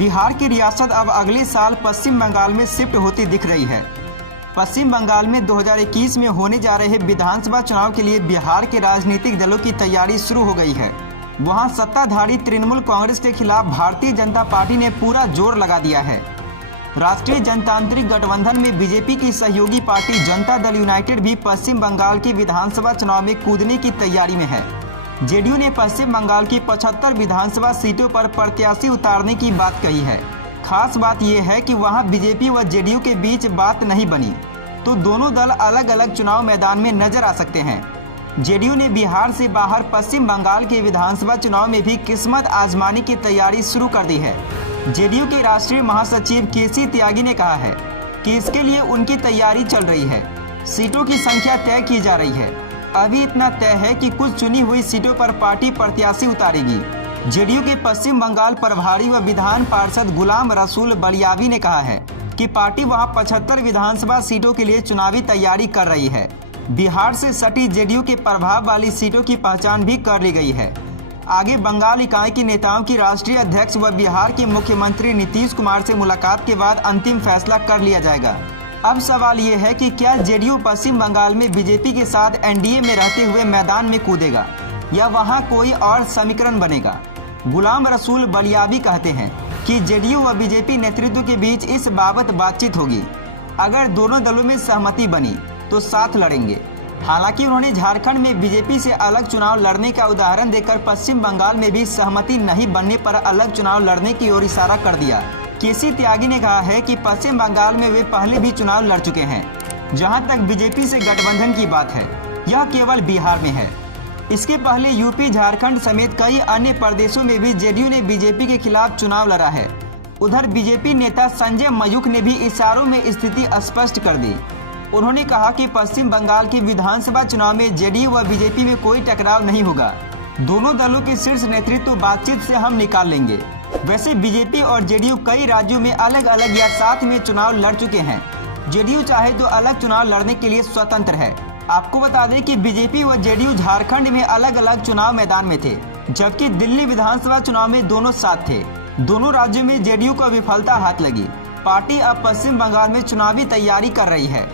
बिहार की रियासत अब अगले साल पश्चिम बंगाल में शिफ्ट होती दिख रही है। पश्चिम बंगाल में 2021 में होने जा रहे विधानसभा चुनाव के लिए बिहार के राजनीतिक दलों की तैयारी शुरू हो गई है। वहां सत्ताधारी तृणमूल कांग्रेस के खिलाफ भारतीय जनता पार्टी ने पूरा जोर लगा दिया है। राष्ट्रीय जनतांत्रिक गठबंधन में बीजेपी की सहयोगी पार्टी जनता दल यूनाइटेड भी पश्चिम बंगाल के विधानसभा चुनाव में कूदने की तैयारी में है। जेडीयू ने पश्चिम बंगाल की 75 विधानसभा सीटों पर प्रत्याशी उतारने की बात कही है। खास बात यह है कि वहां बीजेपी व जेडीयू के बीच बात नहीं बनी तो दोनों दल अलग अलग चुनाव मैदान में नजर आ सकते हैं। जेडीयू ने बिहार से बाहर पश्चिम बंगाल के विधानसभा चुनाव में भी किस्मत आजमाने की तैयारी शुरू कर दी है। जेडीयू के राष्ट्रीय महासचिव केसी त्यागी ने कहा है कि इसके लिए उनकी तैयारी चल रही है। सीटों की संख्या तय की जा रही है। अभी इतना तय है कि कुछ चुनी हुई सीटों पर पार्टी प्रत्याशी उतारेगी। जेडीयू के पश्चिम बंगाल प्रभारी व विधान पार्षद गुलाम रसूल बलियावी ने कहा है कि पार्टी वहां 75 विधानसभा सीटों के लिए चुनावी तैयारी कर रही है। बिहार से सटी जेडीयू के प्रभाव वाली सीटों की पहचान भी कर ली गई है। आगे बंगाल इकाई के नेताओं की राष्ट्रीय अध्यक्ष व बिहार के मुख्यमंत्री नीतीश कुमार से मुलाकात के बाद अंतिम फैसला कर लिया जाएगा। अब सवाल ये है कि क्या जेडीयू पश्चिम बंगाल में बीजेपी के साथ एनडीए में रहते हुए मैदान में कूदेगा या वहां कोई और समीकरण बनेगा। गुलाम रसूल बलियावी कहते हैं कि जेडीयू व बीजेपी नेतृत्व के बीच इस बाबत बातचीत होगी। अगर दोनों दलों में सहमति बनी तो साथ लड़ेंगे। हालांकि उन्होंने झारखंड में बीजेपी से अलग चुनाव लड़ने का उदाहरण देकर पश्चिम बंगाल में भी सहमति नहीं बनने पर अलग चुनाव लड़ने की ओर इशारा कर दिया। केसी त्यागी ने कहा है कि पश्चिम बंगाल में वे पहले भी चुनाव लड़ चुके हैं। जहां तक बीजेपी से गठबंधन की बात है, यह केवल बिहार में है। इसके पहले यूपी, झारखंड समेत कई अन्य प्रदेशों में भी जेडीयू ने बीजेपी के खिलाफ चुनाव लड़ा है। उधर बीजेपी नेता संजय मयूख ने भी इशारों में स्थिति स्पष्ट कर दी। उन्होंने कहा कि पश्चिम बंगाल के विधानसभा चुनाव में जेडीयू व बीजेपी में कोई टकराव नहीं होगा। दोनों दलों के शीर्ष नेतृत्व बातचीत से हम निकाल लेंगे। वैसे बीजेपी और जेडीयू कई राज्यों में अलग अलग या साथ में चुनाव लड़ चुके हैं। जेडीयू चाहे तो अलग चुनाव लड़ने के लिए स्वतंत्र है। आपको बता दें कि बीजेपी व जेडीयू झारखंड में अलग अलग चुनाव मैदान में थे, जबकि दिल्ली विधानसभा चुनाव में दोनों साथ थे। दोनों राज्यों में जेडीयू को विफलता हाथ लगी। पार्टी अब पश्चिम बंगाल में चुनावी तैयारी कर रही है।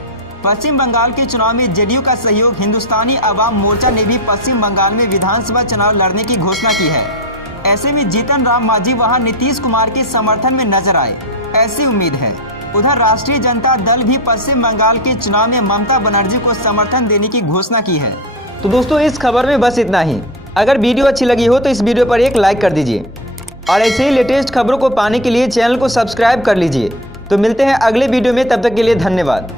पश्चिम बंगाल के चुनाव में जेडीयू का सहयोग हिंदुस्तानी अवाम मोर्चा ने भी पश्चिम बंगाल में विधानसभा चुनाव लड़ने की घोषणा की है। ऐसे में जीतन राम मांझी वहां नीतीश कुमार के समर्थन में नजर आए, ऐसी उम्मीद है। उधर राष्ट्रीय जनता दल भी पश्चिम बंगाल के चुनाव में ममता बनर्जी को समर्थन देने की घोषणा की है। तो दोस्तों, इस खबर में बस इतना ही। अगर वीडियो अच्छी लगी हो तो इस वीडियो पर एक लाइक कर दीजिए और ऐसे ही लेटेस्ट खबरों को पाने के लिए चैनल को सब्सक्राइब कर लीजिए। तो मिलते हैं अगले वीडियो में, तब तक के लिए धन्यवाद।